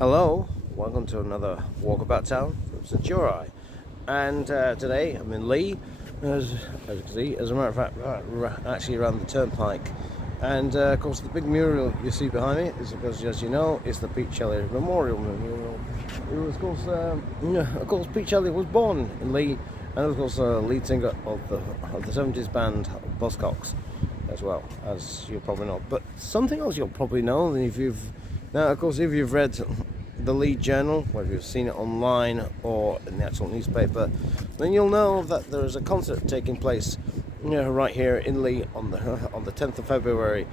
Hello, welcome to another walkabout town from St. Uri. And today I'm in Leigh, as you can see, as a matter of fact, actually around the turnpike. And of course the big mural you see behind me is because, as you know, it's the Pete Shelley Memorial Mural. It was, of course, Pete Shelley was born in Leigh, and of course lead singer of the 70s band Buzzcocks as well, as you'll probably know. But something else you'll probably know, if you've read the Leigh Journal, whether you've seen it online or in the actual newspaper, then you'll know that there is a concert taking place, right here in Leigh on the 10th of February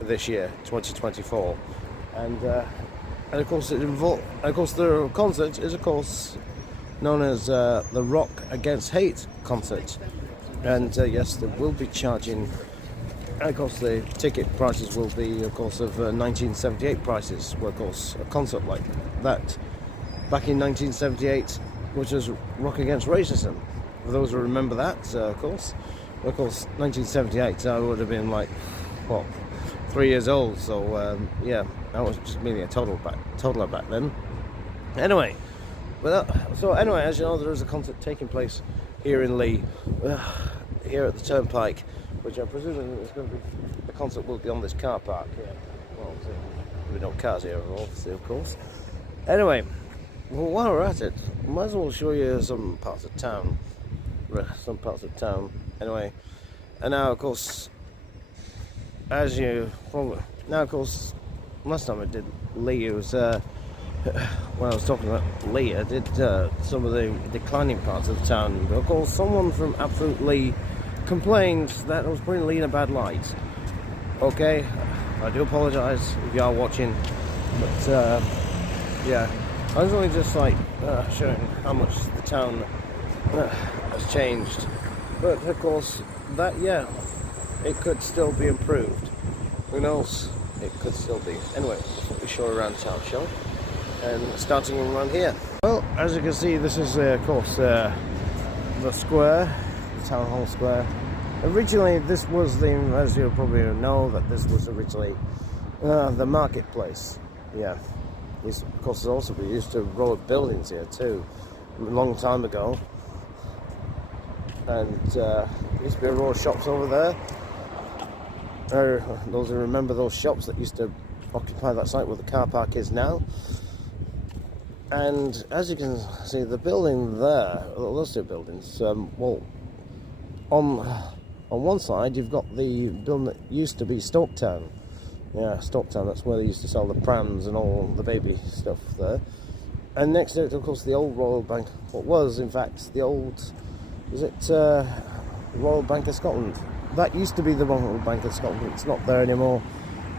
this year, 2024, and of course the concert is known as the Rock Against Hate concert, and yes, they will be charging. And of course the ticket prices will be, of 1978 prices, where of course a concert like that back in 1978, which was Rock Against Racism. For those who remember that, of course 1978, I would have been like, 3 years old, so yeah, that was just merely a toddler back then. Anyway, as you know, there is a concert taking place here in Leigh, here at the turnpike, which I'm presuming is going to be, the concert will be on this car park here. Well, there are no cars here, obviously, of course. Anyway, well, while we're at it, I might as well show you some parts of town. Anyway, and now, of course, last time I did Leigh, it was, when I was talking about Leigh, I did some of the declining parts of the town. Of course, someone from Absolute Leigh complained that I was putting Leigh in a bad light. Okay, I do apologise if you are watching, but yeah, I was only just showing how much the town has changed. But of course, it could still be improved. Who knows? It could still be. Anyway, let's be sure around town, shall we? And starting around here. Well, as you can see, this is of course the square. Town Hall Square. Originally, this was as you probably know, that this was originally the marketplace. Yeah, of course, also we used to roll buildings here too, a long time ago, and there used to be a row of shops over there. Those who remember those shops that used to occupy that site where the car park is now. And as you can see, the building there, those two buildings, on one side you've got the building that used to be Stoketown. Yeah, Stoketown, that's where they used to sell the prams and all the baby stuff there. And next to it, of course, the old Royal Bank, what was in fact the old, Royal Bank of Scotland. That used to be the Royal Bank of Scotland. It's not there anymore.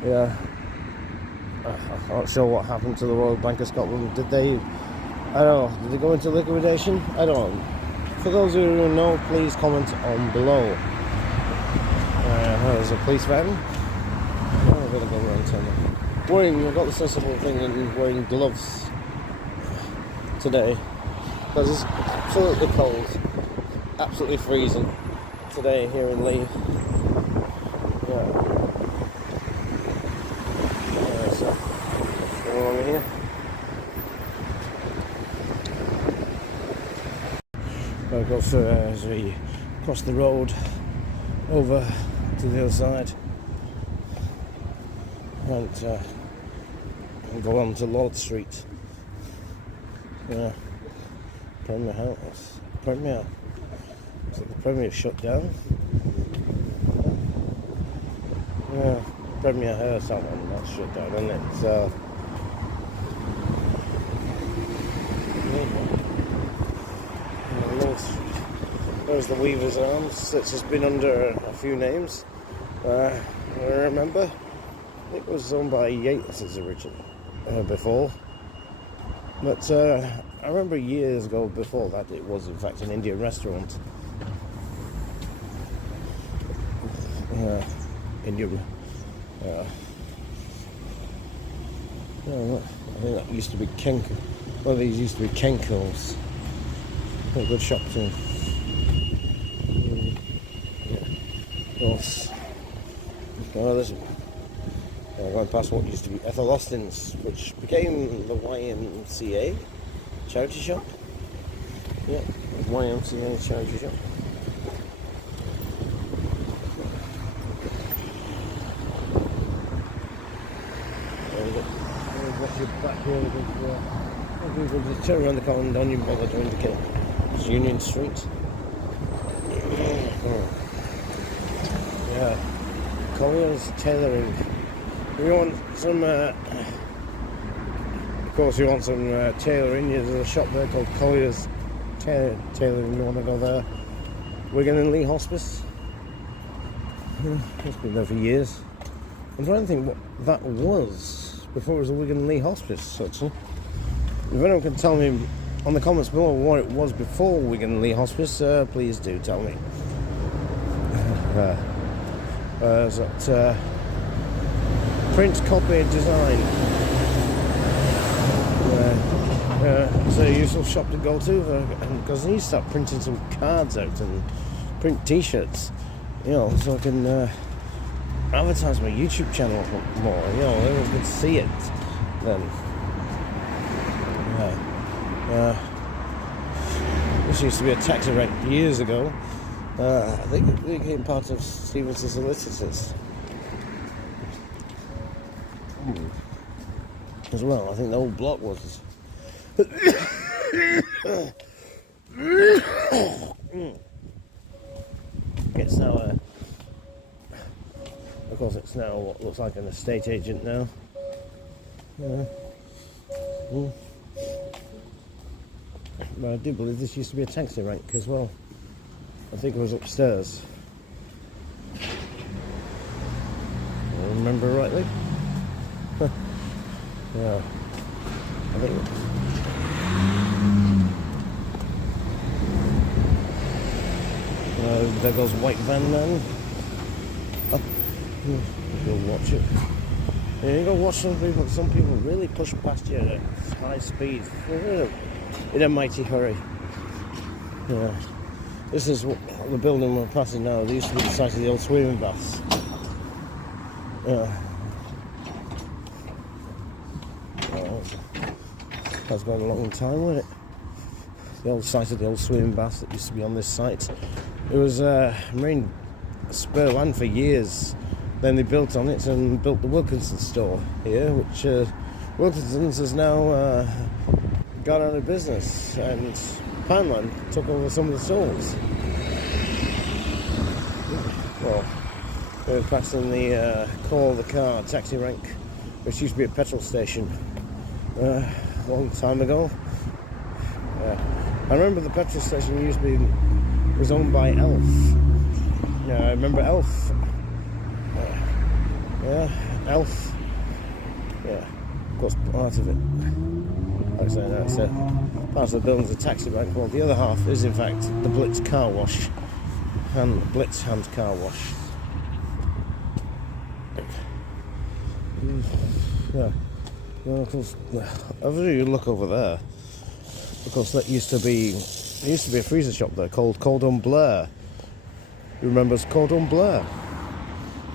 Yeah, I'm not sure what happened to the Royal Bank of Scotland. Did they go into liquidation? I don't know. For those who know, please comment on below. There's a police van. I'm going to go around town. I've got the sensible thing in wearing gloves today, because it's absolutely cold, absolutely freezing today here in Leigh. Yeah. So, go along here. I'll go as we cross the road over to the other side and go on to Lord Street. Yeah, Premier House. Premier. So the Premier shut down. Yeah, Premier House, that one, that's shut down, isn't it? So. There's the Weaver's Arms, that's just been under a few names. I remember it was owned by Yates's originally before, but I remember years ago before that it was in fact an Indian restaurant. Indian. I think that used to be Kenko. Well, these used to be Kenko's. A good shop too. Of course. Going past what used to be Ethel Austin's, which became the YMCA charity shop. Yeah, YMCA charity shop. What's your back here? We'll just turn around the corner and don't even bother to indicate. It's Union Street. Yeah, Collier's Tailoring. We want some, of course, you want some tailoring. There's a shop there called Collier's Tailoring. You want to go there? Wigan and Leigh Hospice. It's been there for years. I'm trying to think what that was before it was a Wigan and Leigh Hospice, actually. If anyone can tell me on the comments below what it was before Wigan and Leigh Hospice, please do tell me. There's that print, copy, design. It's a useful shop to go to because I need to start printing some cards out and print t-shirts, you know, so I can advertise my YouTube channel more, you know, everyone can see it then. This used to be a taxi rank years ago. I think it became part of Stevenson's Solicitors as well. I think the whole block was. It's now of course it's now what looks like an estate agent now. But I do believe this used to be a taxi rank as well. I think it was upstairs. I remember rightly. Yeah, I think. There goes White Van Man. Oh, go watch it. Yeah, you go watch some people. Some people really push past you at high speed in a mighty hurry. Yeah. This is the building we're passing now. There used to be the site of the old swimming baths. That's gone a long time with it. The old site of the old swimming baths that used to be on this site. It was marine spur land for years. Then they built on it and built the Wilkinson store here, which Wilkinson's has now gone out of business, and Pineland took over some of the stores. Well, we're passing the Call the Car taxi rank, which used to be a petrol station a long time ago. I remember the petrol station was owned by Elf. Yeah, I remember Elf. Elf. Yeah, of course, part of it. Like I say, that's it. Part of the building's a taxi rank. Well, the other half is, in fact, the Blitz car wash. And Blitz hand car wash. Yeah. Well, of course, after you look over there, of course, that used to be a freezer shop there called Cordon Bleu. Who remembers Cordon Bleu?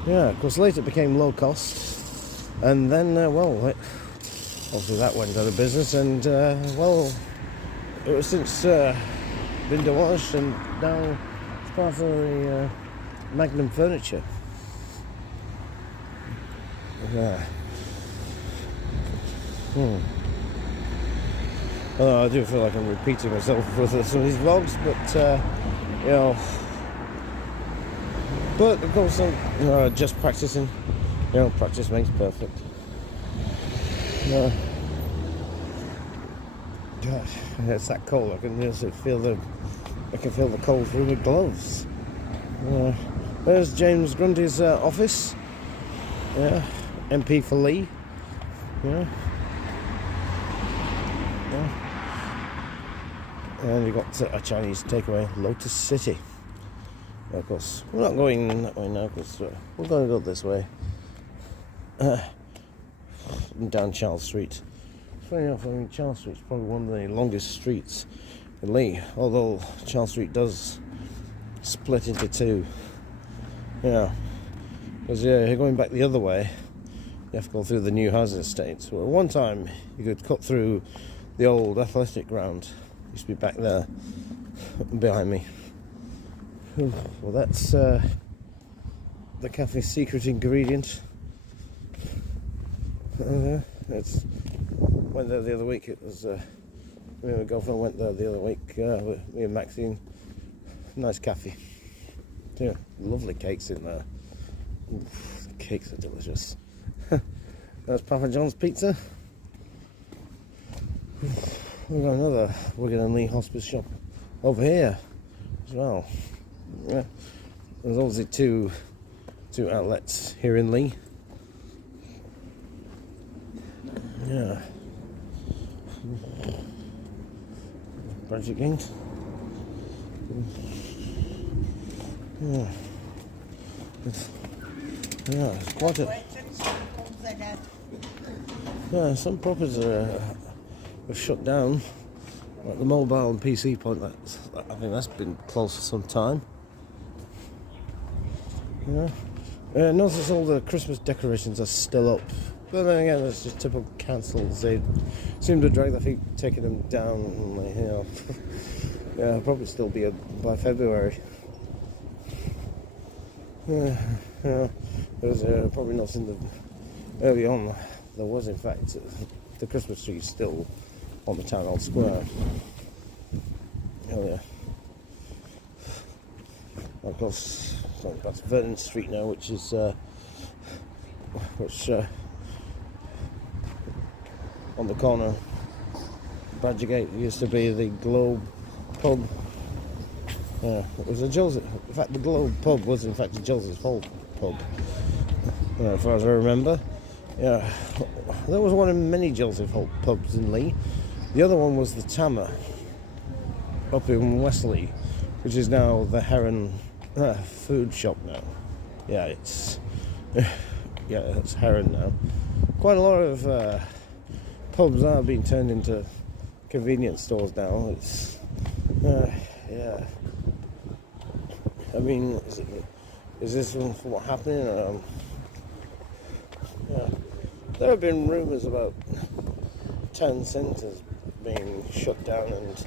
Yeah, of course, later it became low cost. And then, obviously that went out of business, and, it was since been demolished, and now it's part of the Magnum Furniture. Yeah. I do feel like I'm repeating myself for some of these vlogs, but, but of course I'm just practicing. Practice makes perfect. Gosh, it's that cold. I can just feel the cold through my gloves. There's James Grundy's office. Yeah, MP for Leigh. Yeah. And you've got a Chinese takeaway, Lotus City. Of course, we're not going that way now because we're going to go this way. Down Charles Street. Funny enough, Charles Street's probably one of the longest streets in Leigh, although Charles Street does split into two. Yeah, because you're going back the other way. you have to go through the new housing estates. Well, one time you could cut through the old athletic ground. Used to be back there behind me. Well, that's the cafe's secret ingredient. It's went there the other week. It was me and my girlfriend went there the other week. Me and Maxine. Nice cafe. Yeah, lovely cakes in there. Oof, the cakes are delicious. That's Papa John's Pizza. We've got another Wigan and Leigh hospice shop over here as well. Yeah. There's obviously two outlets here in Leigh. Yeah. Budget gains. Yeah. It's quite a... Yeah, some properties are shut down. Like the mobile and PC point, I think that's been closed for some time. Yeah. Notice all the Christmas decorations are still up. But then again, it's just typical councils. They seem to drag their feet taking them down. And, yeah, it'll probably still be by February. Yeah. There's probably not in the early on. There was, in fact, the Christmas tree still on the town hall square. Oh yeah. Of course, that's Vernon Street now, which is on the corner. Bradgegate used to be the Globe pub. Yeah, it was a Joseph. In fact, the Globe pub was in fact a Joseph Holt pub, as far as I remember. Yeah, there was one of many Joseph Holt pubs in Leigh. The other one was the Tammer up in Wesley, which is now the Heron food shop now. Yeah, it's Heron now. Quite a lot of pubs are being turned into convenience stores now. It's yeah. I mean, is this what happening? Yeah. There have been rumours about town centres being shut down and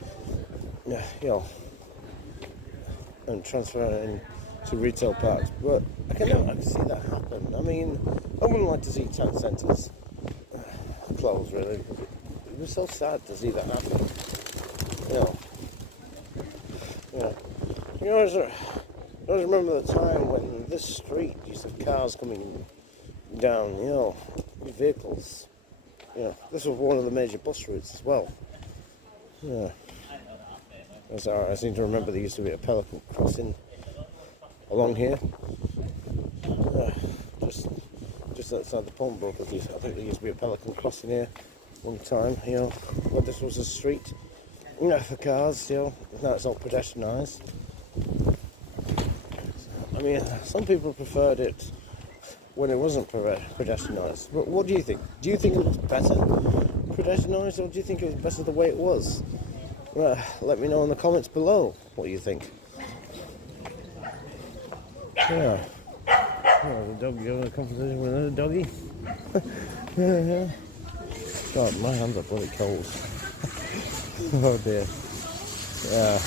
and transferring to retail parks, but I can see that happen. I mean, I wouldn't like to see town centres close, really. It was so sad to see that happen. I always remember the time when this street used to have cars coming down, vehicles. This was one of the major bus routes as well. Yeah. I seem to remember there used to be a pelican crossing along here. Just outside the pawnbrokers. I think there used to be a pelican crossing here one time, but this was a street, for cars, now it's all pedestrianised. I mean, some people preferred it when it wasn't pedestrianised. What do you think? Do you think it was better pedestrianised, or do you think it was better the way it was? Let me know in the comments below what you think. Yeah. The dog having a conversation with another doggy. Yeah. God, my hands are bloody cold. Oh dear. Yeah.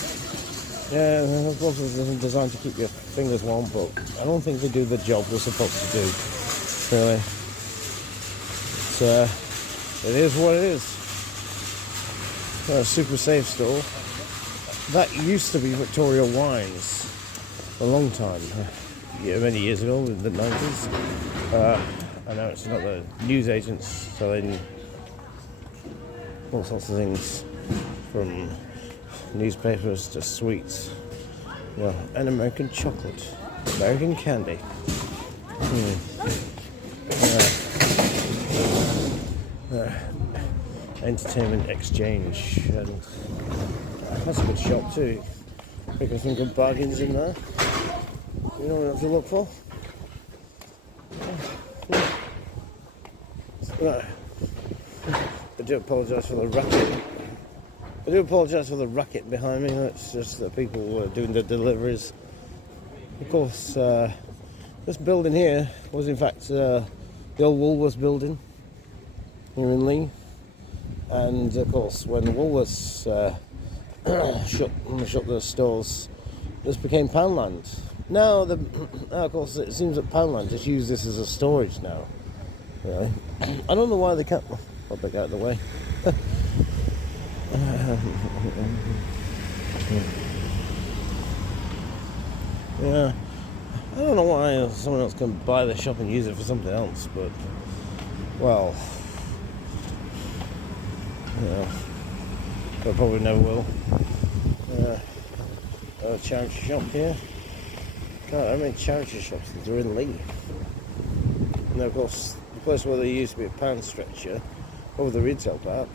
Yeah, of course it's designed to keep your fingers warm, but I don't think they do the job they're supposed to do. Really. It is what it is. A super safe store. That used to be Victoria Wines a long time. Many years ago, in the 90s. I know it's not the newsagents selling all sorts of things, from newspapers to sweets, and American chocolate, American candy. Entertainment Exchange, and that's a good shop too. Picking some good bargains in there. You know what to look for. I do apologise for the racket. I do apologise for the racket behind me. That's just the people who are doing the deliveries. Of course, this building here was in fact the old Woolworths building here in Leigh. And of course, when Woolworths shut their stores, this became Poundland. Now, of course, it seems that Poundland just use this as a storage now. Really, I don't know why they can't. I'll back out of the way. Yeah, I don't know why someone else can buy the shop and use it for something else, but well, yeah, they probably never will. A charity shop here. God, how many charity shops are there in Leigh? And of course, the place where there used to be a pound stretcher over the retail park,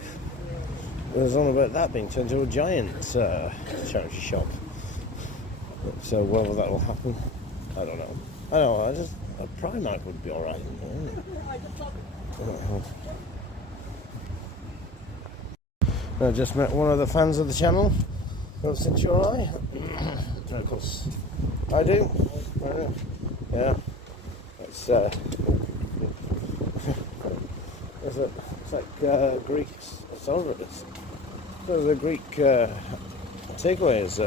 there's on about that being turned into a giant charity shop. So whether that will happen, I don't know. I know, a Primark would be alright. I just met one of the fans of the channel of Centuri. And of course, I do. Yeah. It's like Greek. So the Greek takeaway has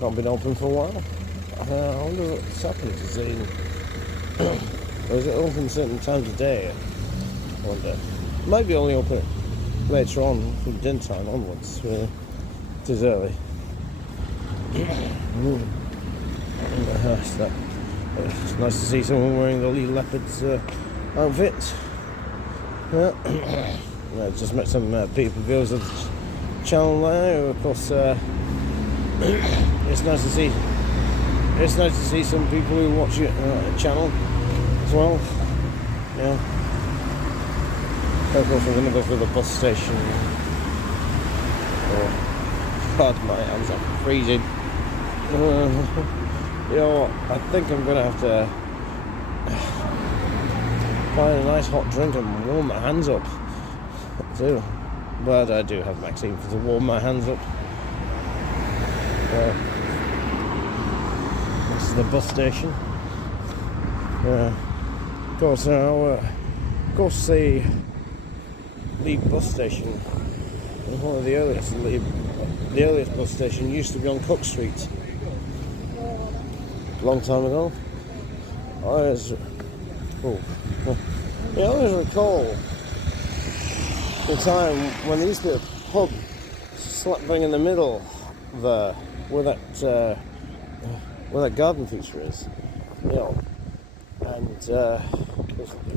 not been open for a while. I wonder what's happened. Is it open certain times of day? I wonder. It might be only open later on from dinner time onwards. It is early. It's nice to see someone wearing the Leigh Leopards outfit. I just met some people, viewers of the channel there. Of course, it's nice to see. It's nice to see some people who watch your channel as well. Yeah. Of course, I'm going to go through the bus station. God, my hands are freezing. You know what? I think I'm going to have to find a nice hot drink and warm my hands up too. But I do have Maxine to warm my hands up. This is the bus station. Of course, now, the Leigh bus station, one of the earliest. The earliest bus station used to be on Cook Street. A long time ago. I always recall the time when there used to be a pub slap bang in the middle there, where that garden feature is, you know, and of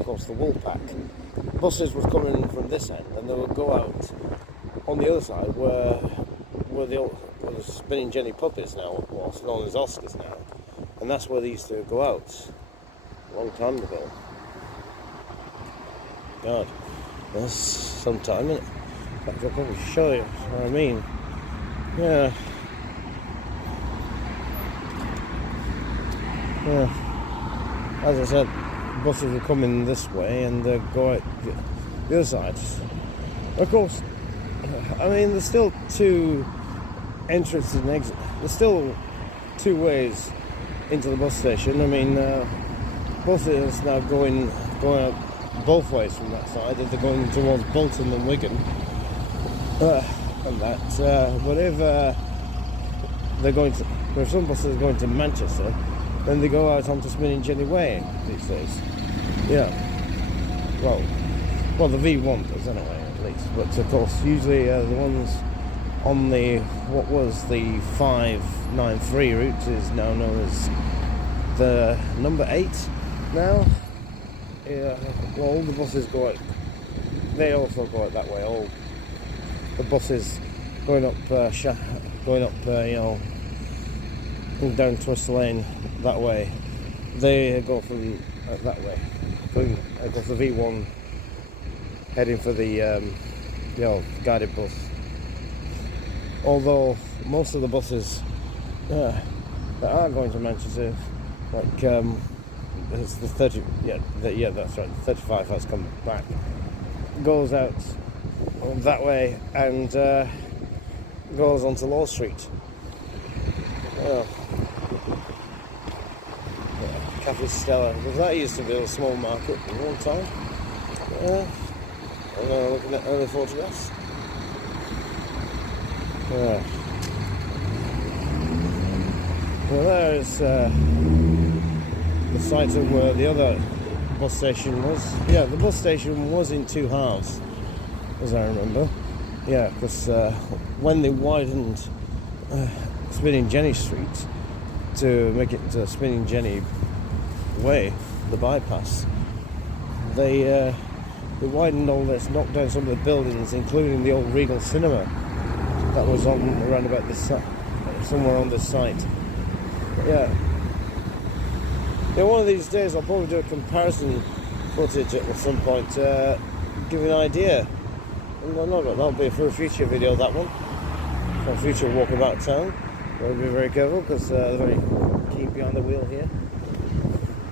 course the Woolpack. Buses would come in from this end, and they would go out on the other side where the Spinning Jenny pub is now, what's known as Oscars now, and that's where they used to go out a long time ago. God, that's some time, isn't it? In fact, I'll probably show you what I mean. Yeah. As I said, buses will come in this way and go out the other side. Of course, I mean, there's still two entrances and exits. There's still two ways into the bus station. I mean, buses now going out both ways from that side if they're going towards Bolton and Wigan. And that. But if some buses are going to Manchester, then they go out onto Spinning Jenny Way these days. Yeah. Well, the V1 does anyway, at least. But of course, usually the ones on what was the 593 route is now known as the number 8 now. Yeah. Well, all the buses go out. They also go out that way. All the buses going up, down Twist Lane that way. They go from that way. Of course, the V1 heading for the guided bus. Although most of the buses that are going to Manchester, like it's the 30, that's right, the 35 has come back, goes out that way and goes onto Law Street. Cafe Stella, because that used to be a small market at one time. Looking at early photographs. Yeah. Well, there's the site of where the other bus station was. Yeah, the bus station was in two halves, as I remember. Yeah, because when they widened Spinning Jenny Street to make it Spinning Jenny Way, the bypass, they widened all this, knocked down some of the buildings, including the old Regal Cinema that was on around about this site, somewhere on this site. Yeah. Yeah, one of these days I'll probably do a comparison footage at some point, give you an idea. And that'll be for a future video, that one. For a future walkabout town. We'll be very careful because they're very keen behind the wheel here.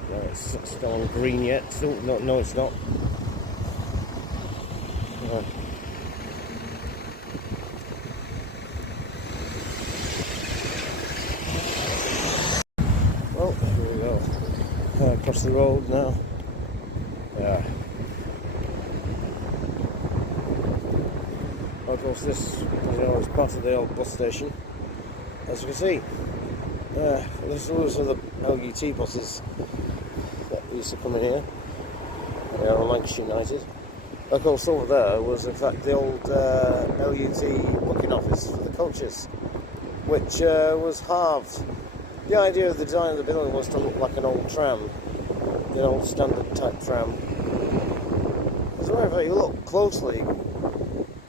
No, it's still on green yet. Still, no, it's not. Well, here we go. Across the road now. Yeah. Of course, this is part of the old bus station. As you can see, those are the LUT buses that used to come in here. They are Lancashire United. Of course, over there was in fact the old LUT booking office for the coaches, which was halved. The idea of the design of the building was to look like an old tram, an old standard type tram. As a matter of fact, you look closely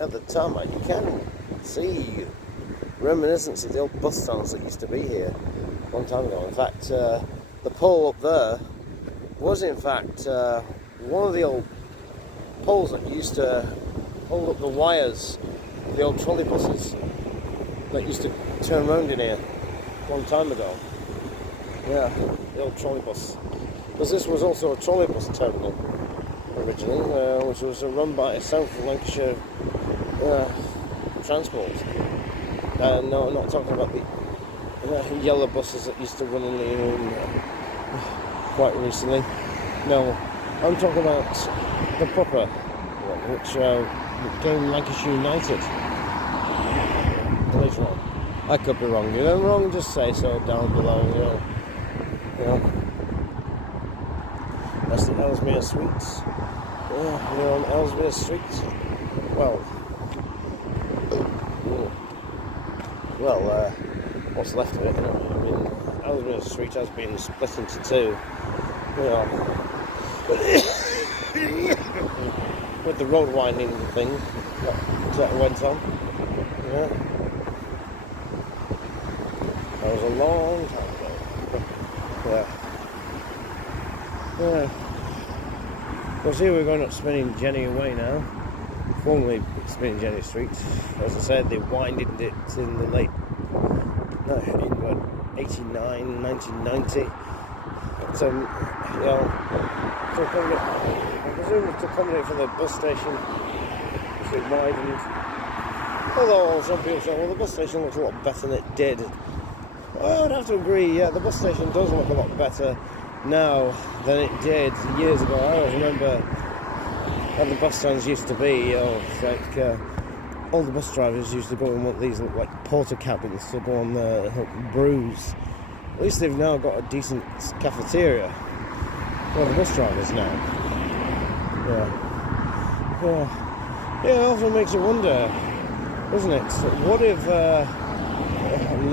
at the tarmac, you can see reminiscence of the old bus stands that used to be here a long time ago. In fact, the pole up there was in fact one of the old poles that used to hold up the wires of the old trolley buses that used to turn around in here a long time ago. Yeah, the old trolley bus. Because this was also a trolley bus terminal originally, which was run by South Lancashire Transport. No, I'm not talking about the yellow buses that used to run in the quite recently. No, I'm talking about the proper one, which became Lancashire United later on. I could be wrong. If I'm wrong, just say so down below. You know. That's the Ellesmere Suites. Yeah, we're on Ellesmere Street. Well, what's left of it, you know? I mean, Ellesmere Street has been split into two, you know. With the road widening thing that went on, yeah. That was a long time ago. Yeah. Because here we're going up Spinning Jenny Way now. Formerly Spinning Jenny Street. As I said, they widened it in the late 89, 1990. But, you know, I presume to accommodate for the bus station, it widened. Although some people say, well, the bus station looks a lot better than it did. Well, I would have to agree, yeah, the bus station does look a lot better now than it did years ago. I always remember how the bus stands used to be, it's like all the bus drivers used to go in one of these like porter cabins to go on the brews. At least they've now got a decent cafeteria for the bus drivers now. Yeah, it often makes you wonder, doesn't it? What if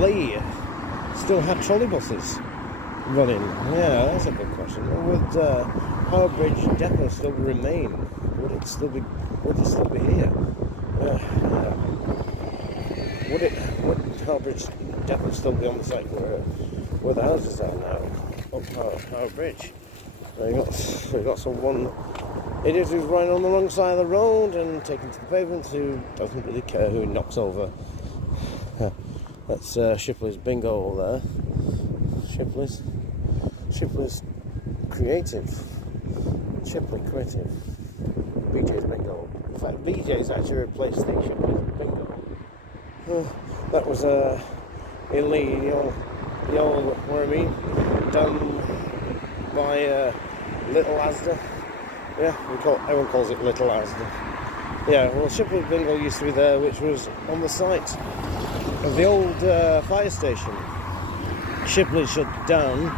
Leigh still had trolley buses running? Yeah, that's a good question. Would Howard Bridge Depot still remain? Would it still be here? Would Howard Bridge Depot still be on the site where the houses are now? Up Howard Bridge. We've got someone idiot who's running on the wrong side of the road and taken to the pavement who doesn't really care who he knocks over. That's Shipley's bingo there. Shipley's creative. Shipley creative. BJ's bingo. In fact, BJ's actually replaced the Shipley's bingo. That was in Leigh, the old where I mean, done by Little Asda. Yeah, everyone calls it Little Asda. Yeah, well, Shipley Bingo used to be there, which was on the site of the old fire station. Shipley shut down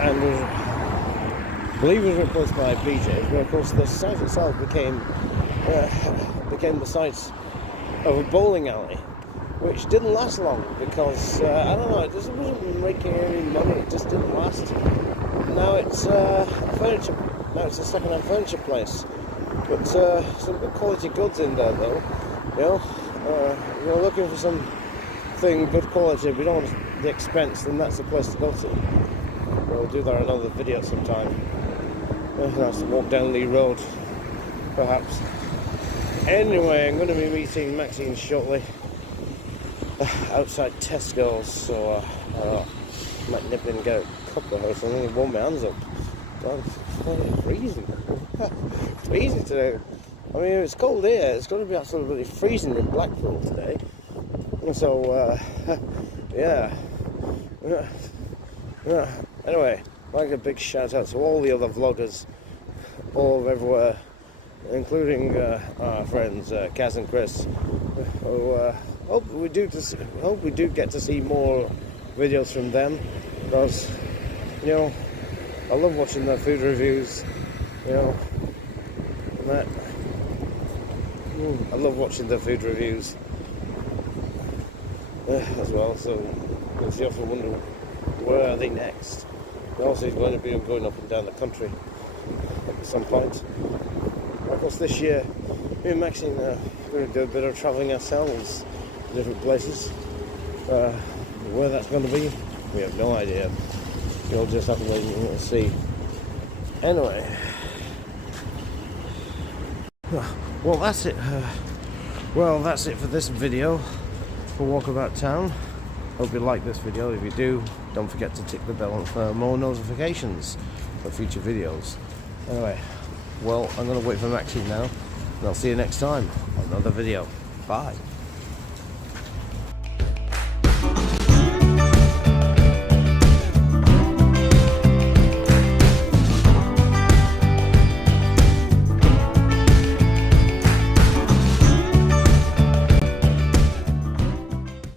and was, I believe, it was replaced by BJ's, but of course the site itself became the site of a bowling alley, which didn't last long because I don't know, it just wasn't making any money. It just didn't last. Now it's Now it's a second-hand furniture place, but some good quality goods in there though. You're looking for something good quality, we don't want the expense, then that's the place to go to. We'll do that another video sometime. Nice to walk down Leigh Road, perhaps. Anyway, I'm going to be meeting Maxine shortly outside Tesco's, so I might nip in and get a couple of her something and warm my hands up. It's freezing. Freezing today. I mean, it's cold here. It's going to be absolutely freezing in Blackpool today. So, yeah. Anyway, I'd like a big shout out to all the other vloggers all over everywhere, including our friends Kaz and Chris. Who hope we do get to see more videos from them, because I love watching their food reviews. I love watching their food reviews as well. So you often wonder, where are they next? They're also going to be going up and down the country at some point. Of course, this year, me and Maxine are going to do a bit of travelling ourselves to different places. Where that's going to be, we have no idea. You'll just have to wait and see. Anyway, well, that's it. That's it for this video for Walkabout Town. Hope you like this video. If you do, don't forget to tick the bell for more notifications for future videos. Anyway, well, I'm going to wait for Maxine now, and I'll see you next time on another video. Bye.